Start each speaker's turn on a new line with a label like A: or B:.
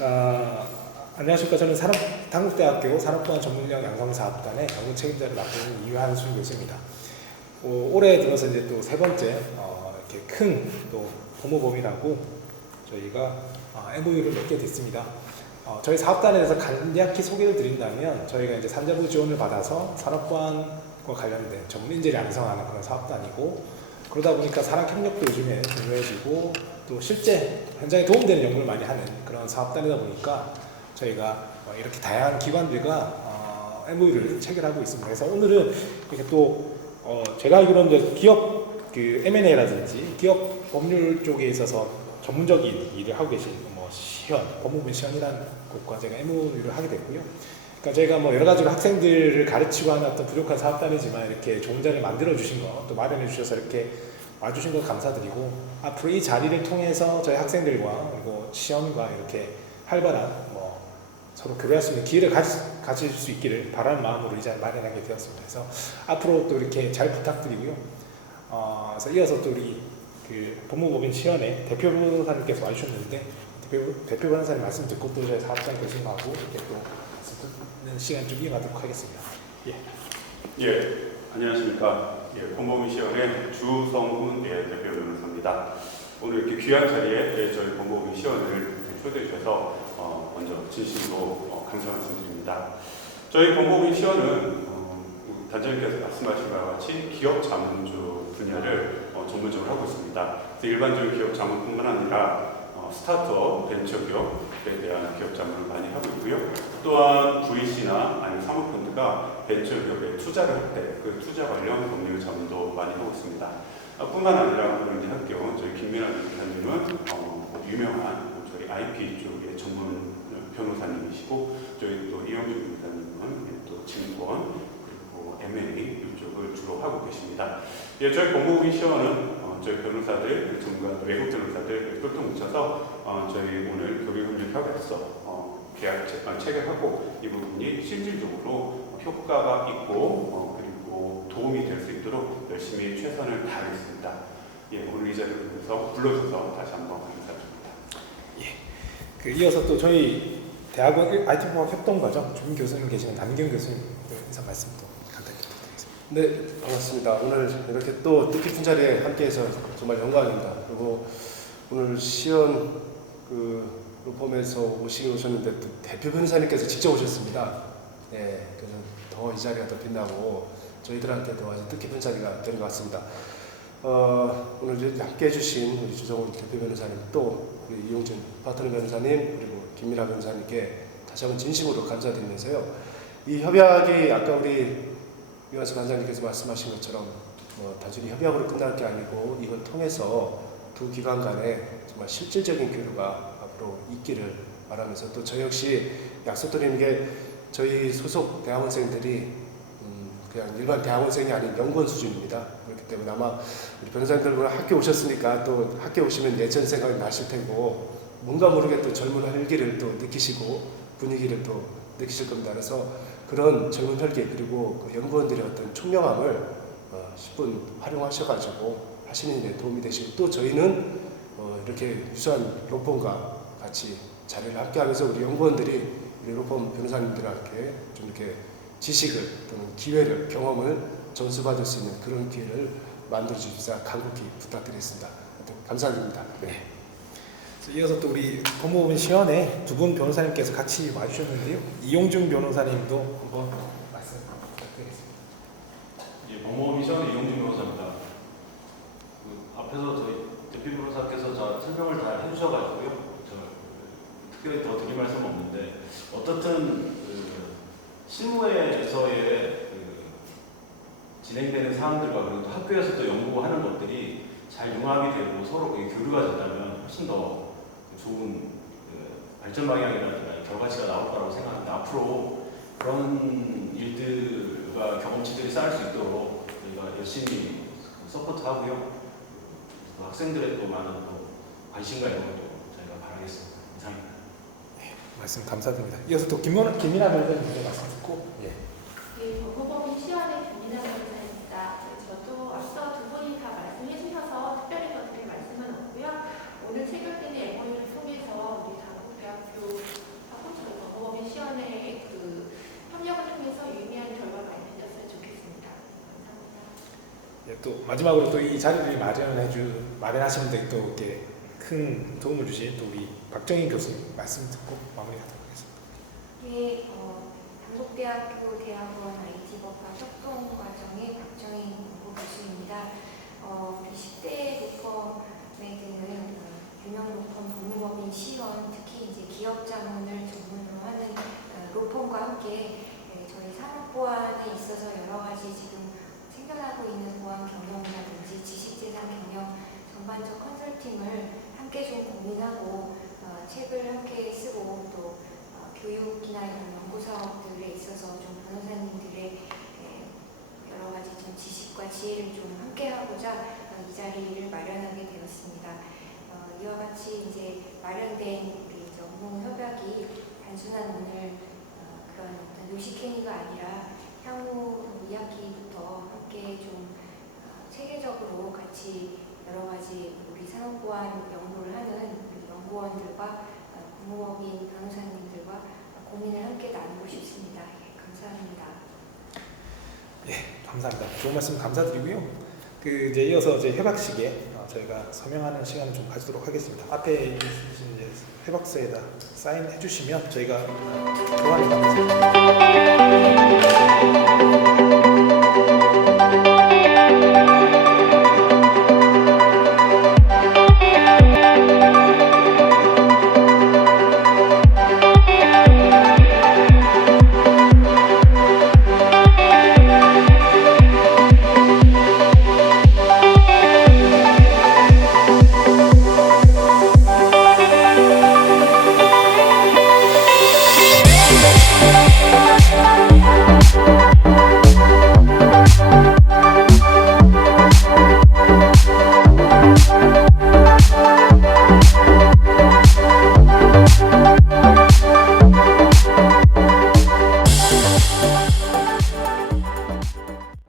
A: 아, 안녕하십니까. 저는 산업, 당국대학교 산업보안 전문력 양성사업단의 강문 책임자를 맡고 있는 이한수 교수입니다. 어, 올해 들어서 이제 또 세 번째 어, 이렇게 큰또 법무범이라고 저희가 어, MOU를 맺게 됐습니다. 어, 저희 사업단에 대해서 간략히 소개를 드린다면 저희가 이제 산자부 지원을 받아서 산업보안과 관련된 전문 인재를 양성하는 그런 사업단이고 그러다 보니까 산학 협력도 요즘에 중요해지고 또 실제 현장에 도움되는 연구를 많이 하는 그런 사업단이다 보니까 저희가 어, 이렇게 다양한 기관들과 어, MOU를 체결하고 있습니다. 그래서 오늘은 이렇게 또 어, 제가 알기로는 기업 그 M&A라든지 기업 법률 쪽에 있어서 전문적인 일을 하고 계신 뭐 시현, 법무부 시현이라는 곳과 제가 MOU를 하게 됐고요. 그러니까 저희가 뭐 여러 가지로 학생들을 가르치고 하는 어떤 부족한 사업단이지만 이렇게 자리를 만들어 주신 거, 또 마련해 주셔서 이렇게 와주신 거 감사드리고 앞으로 이 자리를 통해서 저희 학생들과 그리고 시연과 이렇게 활발한 뭐 서로 교류할 수 있는 기회를 가지, 가질 수 있기를 바라는 마음으로 이 자리를 마련하게 되었습니다. 그래서 앞으로 또 이렇게 잘 부탁드리고요. 어, 그래서 이어서 또 우리 그 법무법인 시연의 대표 변호사님께서 와주셨는데 대표, 대표 변호사님 말씀 듣고 또 저희 사업장 교수님하고 이렇게 또 듣는 시간 좀 이어가도록 하겠습니다. 예.
B: 예, 안녕하십니까. 예, 본범위 시연의 주성훈 예, 대표 변호사입니다. 오늘 이렇게 귀한 자리에 예, 저희 본범위 시연을 초대해 주셔서 어, 먼저 진심으로 어, 감사 말씀드립니다. 저희 본범위 시연은 어, 단장님께서 말씀하신 바와 같이 기업 자문주 분야를 어, 전문적으로 하고 있습니다. 일반적인 기업 자문뿐만 아니라 어, 스타트업, 벤처 기업에 대한 기업 자문을 많이 하고 있고요. 또한 VC나 아니면 사모펀드가 벤처 기업에 투자를 할 때 그 투자 관련 법률 자문도 많이 하고 있습니다. 어, 뿐만 아니라 이제 학교 저희 김민아 변호사님은 어, 유명한 저희 IP 쪽의 전문 변호사님이시고 저희 또 이영준 변호사님은 또 증권 그리고 M&A 이쪽을 주로 하고 계십니다. 예, 저희 공무원 시험은 어, 저희 변호사들 전문가 외국 변호사들 똘똘 뭉쳐서 어, 저희 오늘 교류협력협약서 어, 계약 체- 어, 체결하고 이 부분이 실질적으로 효과가 있고 어, 그리고 도움이 될 수 있도록 열심히 최선을 다하겠습니다. 예, 오늘 이 자리를 통해서 불러주셔서 다시 한번 감사드립니다.
A: 그 이어서 또 저희 대학원 IT공학 협동과정 준 교수님 계시는 남경 교수님 인사 말씀 또
C: 네, 반갑습니다. 오늘 이렇게 또 뜻깊은 자리에 함께해서 정말 영광입니다. 그리고 오늘 시연 그 로펌에서 오시긴 오셨는데 또 대표 변호사님께서 직접 오셨습니다. 네, 그래서 더 이 자리가 더 빛나고 저희들한테도 아주 뜻깊은 자리가 되는 것 같습니다. 어, 오늘 이제 함께 해 주신 우리 주정훈 대표 변호사님 또 우리 이용진 파트너 변호사님 그리고 김미라 변호사님께 다시 한번 진심으로 감사드리면서요. 이 협약이 아까 우리 유한수 관장님께서 말씀하신 것처럼 뭐 단순히 협약으로 끝날 게 아니고 이걸 통해서 두 기관 간에 정말 실질적인 교류가 앞으로 있기를 바라면서 또 저 역시 약속드리는 게 저희 소속 대학원생들이 음 그냥 일반 대학원생이 아닌 연구원 수준입니다. 그렇기 때문에 아마 우리 변호사님들 학교 오셨으니까 또 학교 오시면 예전 생각이 나실 테고 뭔가 모르게 또 젊은 활기를 또 느끼시고 분위기를 또 느끼실 겁니다. 그래서 그런 젊은 혈기 그리고 그 연구원들의 어떤 총명함을 어, 10분 활용하셔가지고 하시는 일에 도움이 되시고 또 저희는 어, 이렇게 유수한 로펌과 같이 자리를 함께하면서 우리 연구원들이 우리 로펌 변호사님들한테 좀 이렇게 지식을 또는 기회를 경험을 전수받을 수 있는 그런 기회를 만들어 주십사 간곡히 부탁드리겠습니다. 감사드립니다. 네.
A: 이어서 또 우리 법무법인 시연에 두 분 변호사님께서 같이 와주셨는데요. 이용준 변호사님도 한번 말씀 부탁드리겠습니다.
D: 예, 법무부 미션 이용준 변호사입니다. 그 앞에서 저희 대표 변호사께서 다 설명을 다 해주셔가지고요. 저 특별히 더 드릴 말씀 은 없는데 어떻든 그 실무에서의 그 진행되는 사항들과 그리고 또 학교에서도 연구하는 것들이 잘 융합이 되고 서로 그 교류가 된다면 훨씬 더 좋은 그 발전 방향이라든가 결과치가 나올 거라고 생각하는데 앞으로 그런 일들과 경험치들이 쌓일 수 있도록 저희가 열심히 서포트하고요. 그 학생들의 또 많은 또 관심과 연구도 저희가 바라겠습니다. 이상입니다.
A: 말씀 감사드립니다. 이어서 또 김민아, 김민아 변호사님도 말씀 듣고 예.
E: 이 법무법
A: 예, 또 마지막으로 또 이 자리를 마련해 주 마련하신 분들 또 이렇게 큰 도움을 주신 또 우리 박정희 교수님 말씀 듣고 마무리하도록 하겠습니다.
E: 예, 어, 단국대학교 대학원 IT법과 협동 과정의 공보 교수입니다. 어, 우리 10대 로펌에게는 어, 유명 로펌 법무법인 시원, 특히 이제 기업 자문을 전문으로 하는 어, 로펌과 함께 예, 저희 산업 보안에 있어서 여러 가지 지금 생겨나고 있는 보안 경영이라든지 지식재산 경영 전반적 컨설팅을 함께 좀 고민하고 어, 책을 함께 쓰고 또 어, 교육이나 이런 연구 사업들에 있어서 좀 변호사님들의 에, 여러 가지 좀 지식과 지혜를 좀 함께 하고자 어, 이 자리를 마련하게 되었습니다. 어, 이와 같이 이제 마련된 우리 업무 협약이 단순한 오늘 어, 그런 어떤 요식행위가 아니라 향후 2학기부터 함께 좀 어, 체계적으로 같이 여러 가지 우리 산업보안 연구를 하는 연구원들과 어, 공무원인 변호사님들과 고민을 함께 나누고 싶습니다. 예, 감사합니다.
A: 감사합니다. 좋은 말씀 감사드리고요. 그 이제 이어서 이제 협약식에 어, 저희가 서명하는 시간을 좀 가지도록 하겠습니다. 앞에 있으신 회박서에다 사인해 주시면 저희가 교환을 받겠습니다.